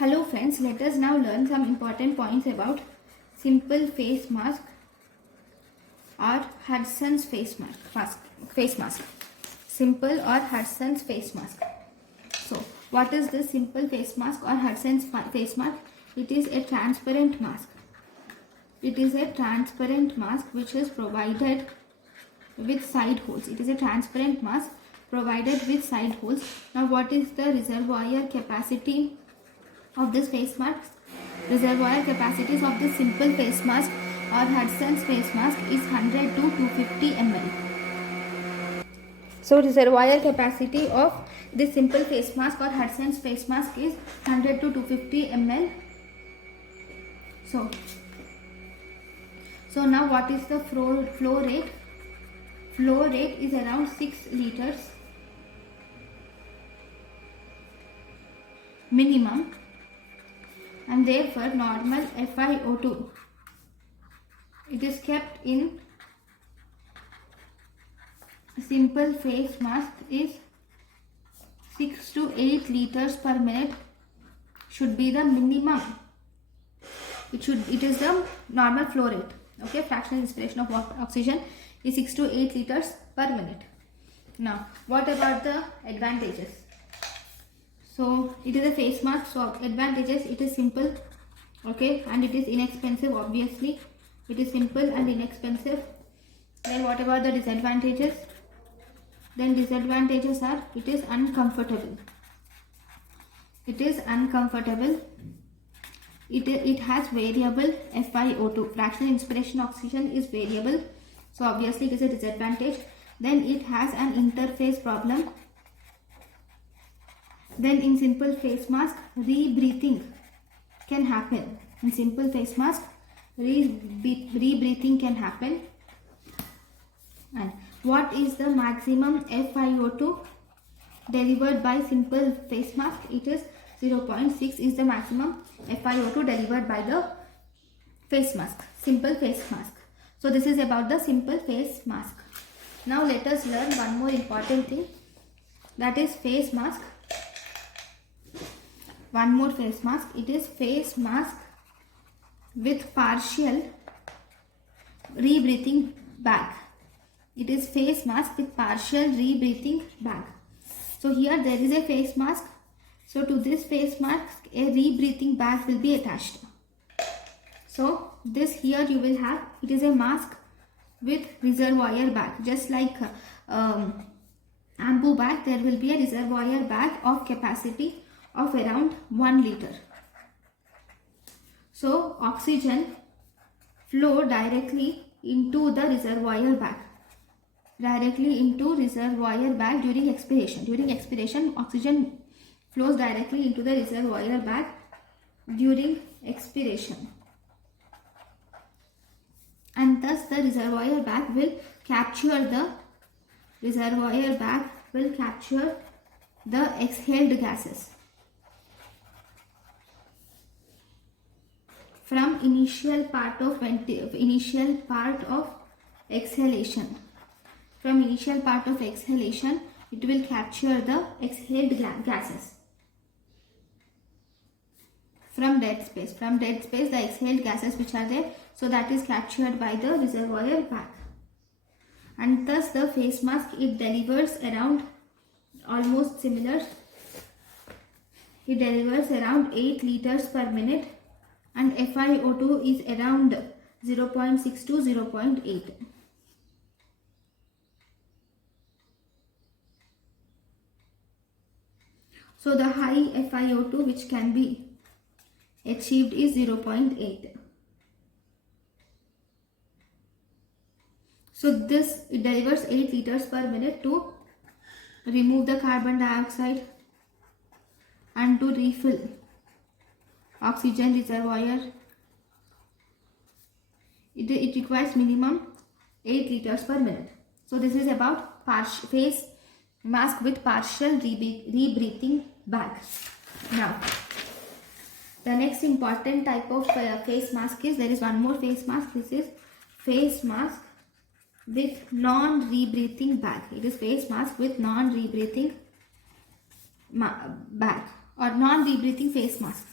Hello friends, let us now learn some important points about simple face mask or Hudson's face mask. Simple or Hudson's face mask. So, what is this simple face mask or Hudson's face mask? It is a transparent mask. It is a transparent mask which is provided with side holes. It is a transparent mask provided with side holes. Now, what is the reservoir capacity of this face mask? Reservoir capacities of this simple face mask or Hudson's face mask is 100 to 250 ml. So reservoir capacity of this simple face mask or Hudson's face mask is 100 to 250 ml. So now what is the flow rate? Flow rate is around 6 liters minimum, and therefore normal FiO2 it is kept in simple face mask is 6 to 8 liters per minute should be the minimum. It is the normal flow rate. Okay, fractional inspiration of oxygen is 6 to 8 liters per minute. Now, what about the advantages? So, it is a face mask. So, advantages, it is simple, okay, and it is inexpensive. Obviously, it is simple and inexpensive. Then, what about the disadvantages? Then, disadvantages are it is uncomfortable. It is uncomfortable. It has variable FiO2. Fractional inspiration oxygen is variable. So, obviously, it is a disadvantage. Then, it has an interface problem. Then in simple face mask, rebreathing can happen. In simple face mask, rebreathing can happen. And what is the maximum FiO2 delivered by simple face mask? It is 0.6 is the maximum FiO2 delivered by the face mask, simple face mask. So this is about the simple face mask. Now let us learn one more important thing, that is face mask. One more face mask. It is face mask with partial rebreathing bag. It is face mask with partial rebreathing bag. So here there is a face mask. So to this face mask a rebreathing bag will be attached. So this here you will have, it is a mask with reservoir bag. Just like ambu bag, there will be a reservoir bag of capacity of around 1 liter. So oxygen flow directly into the reservoir bag. Directly into reservoir bag during expiration. During expiration, oxygen flows directly into the reservoir bag during expiration. And thus the reservoir bag will capture the exhaled gases. From initial part of exhalation. From initial part of exhalation, it will capture the exhaled gases. From dead space, the exhaled gases which are there, so that is captured by the reservoir bag. And thus the face mask, it delivers around almost similar. It delivers around 8 liters per minute. And FiO2 is around 0.6 to 0.8. So the high FiO2 which can be achieved is 0.8. So this, it delivers 8 liters per minute to remove the carbon dioxide and to refill oxygen reservoir. It requires minimum 8 liters per minute. So this is about face mask with partial rebreathing bag. Now the next important type of face mask is, there is one more face mask. This is face mask with non-rebreathing bag. It is face mask with non-rebreathing bag or non-rebreathing face mask.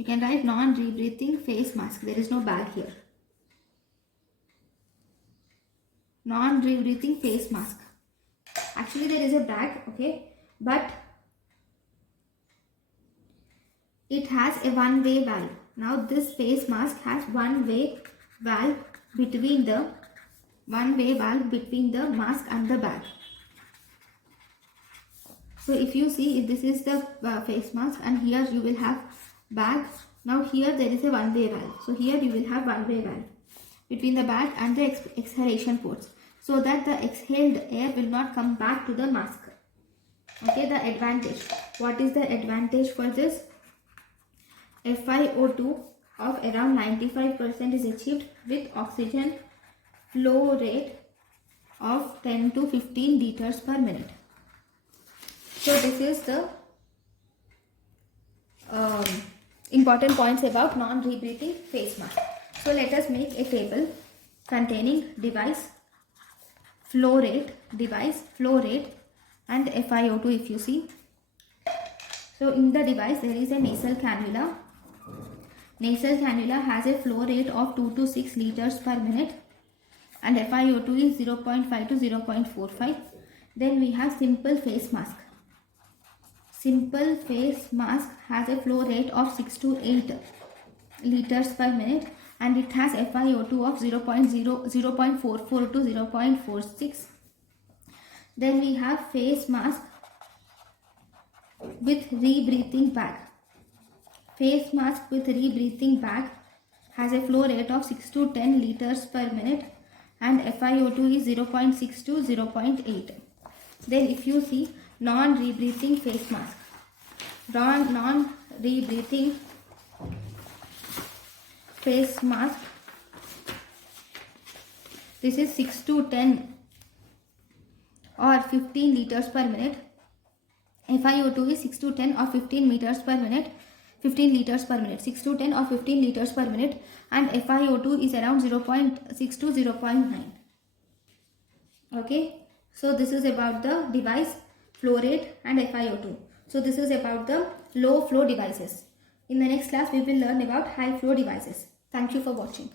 You can write non-rebreathing face mask. There is no bag here. Non-rebreathing face mask. Actually there is a bag, okay, but it has a one-way valve. Now this face mask has one-way valve between the mask and the bag. So if you see, this is the face mask, and here you will have bag. Now here there is a one-way valve. So here you will have one-way valve between the bag and the exhalation ports, so that the exhaled air will not come back to the mask. Okay, the advantage. What is the advantage for this? FiO2 of around 95% is achieved with oxygen flow rate of 10 to 15 liters per minute. So this is the important points about non-rebreathing face mask. So let us make a table containing device, flow rate, and FiO2 if you see. So in the device there is a nasal cannula. Nasal cannula has a flow rate of 2 to 6 liters per minute and FiO2 is 0.5 to 0.45. Then we have simple face mask. Simple face mask has a flow rate of 6 to 8 liters per minute and it has FiO2 of 0.44 to 0.46. Then we have face mask with rebreathing bag. Face mask with rebreathing bag has a flow rate of 6 to 10 liters per minute and FiO2 is 0.6 to 0.8. Then if you see non-rebreathing face mask. Non-rebreathing face mask. This is 6 to 10 or 15 liters per minute. FiO2 is 6 to 10 or 15 liters per minute. 6 to 10 or 15 liters per minute and FiO2 is around 0.6 to 0.9. Okay, so this is about the device, flow rate and FiO2. So this is about the low flow devices. In the next class we will learn about high flow devices. Thank you for watching.